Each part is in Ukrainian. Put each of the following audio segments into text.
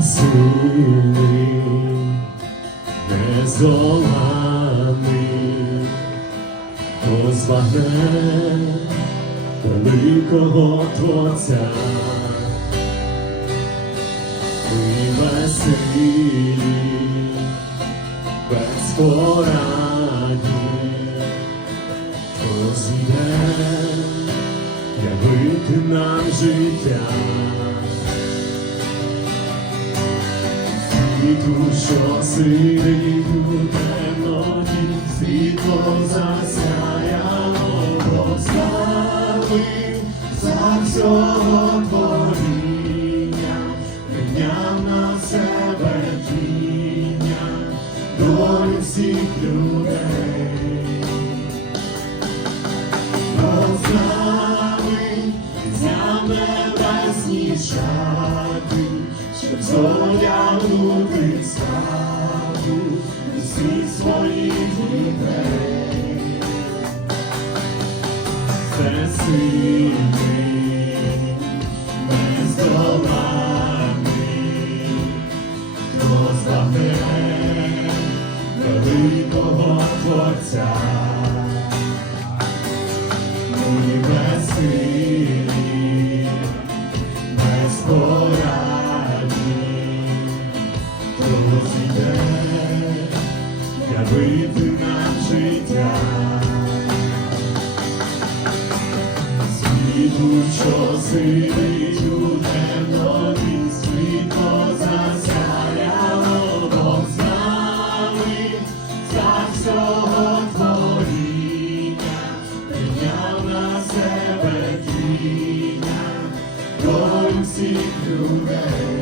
безсильний, нездоланий, хто великого Творця. Ти безсилий, безпорадний, хто зійде явити нам життя. Що сидить у темноті, світло засяяло, прославив за всього творіння, прийняв на себе тіння, долю всіх людей. Прославив, взяв небесні шати, щоб зодягнути славу усіх своїх дітей. Це сильний, бездоганний, хто збавне великого Творця. Нам життя. Світу, що сидить у темноті, за всього творіння, прийняв на себе тіння, людей.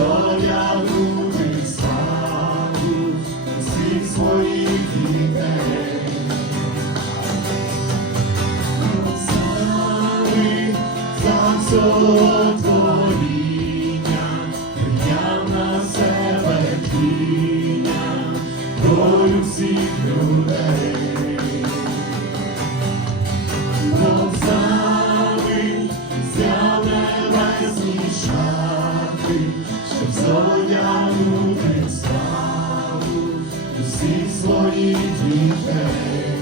Щоб зодягнути усіх своїх дітей. Слава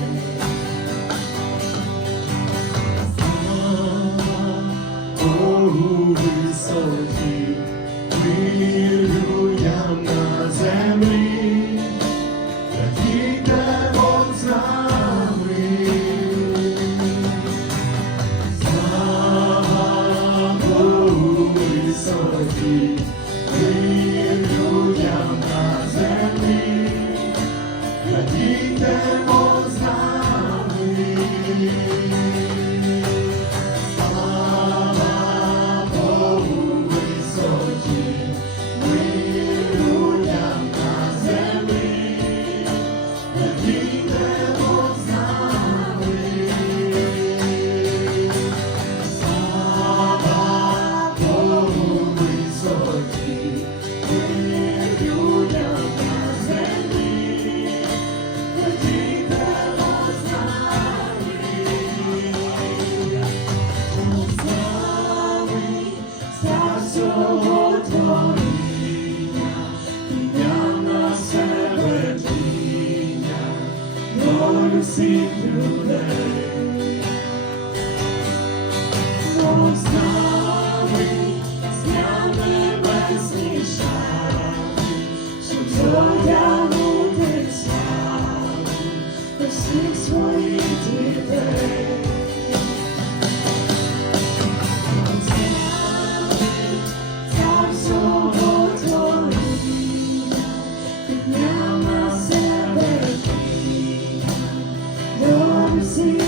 всього творіння, підняв на себе людей, Бог з нами, зняв щоб зорянути славу всіх своїх дітей. see.